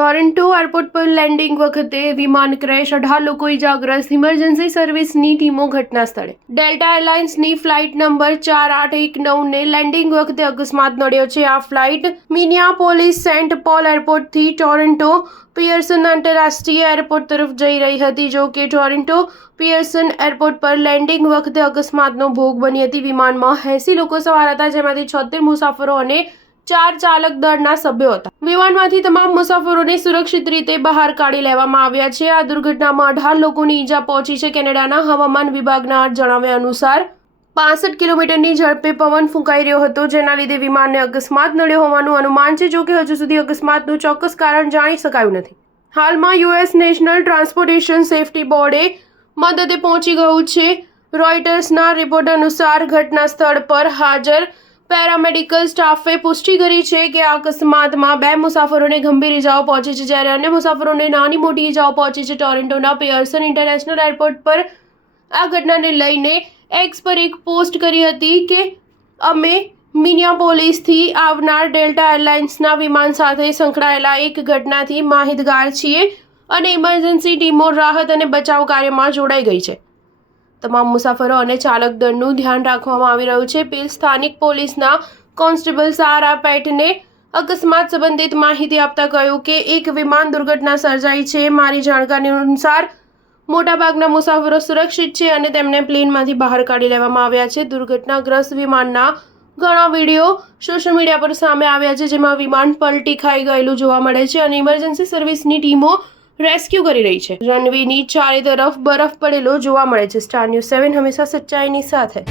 Toronto airport પર landing વખતે વિમાન ક્રેશ, 18 લોકો ઇજાગ્રસ્ત, ઇમરજન્સી સર્વિસની ટીમો ઘટના સ્થળે। ડેલ્ટા એરલાઇન્સની ફ્લાઇટ નંબર 4819ને લેન્ડિંગ વખતે અકસ્માત નડ્યો છે। આ ફ્લાઇટ મિનિયાપોલિસ સેન્ટ પોલ એરપોર્ટથી ટોરન્ટો પિયર્સન આંતરરાષ્ટ્રીય એરપોર્ટ તરફ જઈ રહી હતી। જો કે ટોરન્ટો પિયર્સન એરપોર્ટ પર લેન્ડિંગ વખતે અકસ્માતનો ભોગ બની હતી। વિમાનમાં 80 લોકો સવાર હતા, જેમાંથી 76 મુસાફરો અને 4 ચાલક દળના સભ્યો હતા। વિમાનમાંથી તમામ મુસાફરોને સુરક્ષિત રીતે બહાર કાઢી લેવામાં આવ્યા છે। આ દુર્ઘટનામાં 18 લોકોની ઈજા પહોંચી છે। કેનેડાના હવામાન વિભાગના જણાવ્યા અનુસાર 65 કિલોમીટરની ઝડપે પવન ફૂંકાઈ રહ્યો હતો, જેના લીધે વિમાનને અકસ્માત નડ્યો હોવાનું અનુમાન છે। જો કે હજુ સુધી અકસ્માતનું ચોક્કસ કારણ જાણી શકાયું નથી। હાલમાં યુએસ નેશનલ ટ્રાન્સપોર્ટેશન સેફ્ટી બોર્ડે મદદે પહોંચી ગયું છે। રોયટર્સના રિપોર્ટ અનુસાર ઘટના સ્થળ પર હાજર પેરામેડિકલ સ્ટાફે પુષ્ટિ કરી છે કે આ અકસ્માતમાં 2 મુસાફરોને ગંભીર ઇજાઓ પહોંચી છે, જ્યારે અન્ય મુસાફરોને નાની મોટી ઇજાઓ પહોંચી છે। ટોરન્ટોના પિયર્સન ઇન્ટરનેશનલ એરપોર્ટ પર આ ઘટનાને લઈને એક્સ પર એક પોસ્ટ કરી હતી કે અમે મિનિયાપોલિસથી આવનાર ડેલ્ટા એરલાઇન્સના વિમાન સાથે સંકળાયેલા એક ઘટનાથી માહિતગાર છીએ અને ઇમરજન્સી ટીમો રાહત અને બચાવ કાર્યમાં જોડાઈ ગઈ છે। તમામ મુસાફરો અને ચાલક દળનું ધ્યાન રાખવામાં આવી રહ્યું છે। સ્થાનિક પોલીસના કોન્સ્ટેબલ સારા પેટને અકસ્માત સંબંધિત માહિતી આપતા કહ્યું કે એક વિમાન દુર્ઘટના સર્જાઈ છે। મારી જાણકારી અનુસાર મોટાભાગના મુસાફરો સુરક્ષિત છે અને તેમને પ્લેનમાંથી બહાર કાઢી લેવામાં આવ્યા છે। દુર્ઘટનાગ્રસ્ત વિમાનના ઘણા વિડીયો સોશિયલ મીડિયા પર સામે આવ્યા છે, જેમાં વિમાન પલટી ખાઈ ગયેલું જોવા મળે છે અને ઇમરજન્સી સર્વિસની ટીમો રેસ્ક્યુ કરી રહી છે। રનવેની ચારે તરફ બરફ પડેલો જોવા મળે છે। સ્ટાર ન્યૂઝ 7 હંમેશા સચ્ચાઈની સાથે।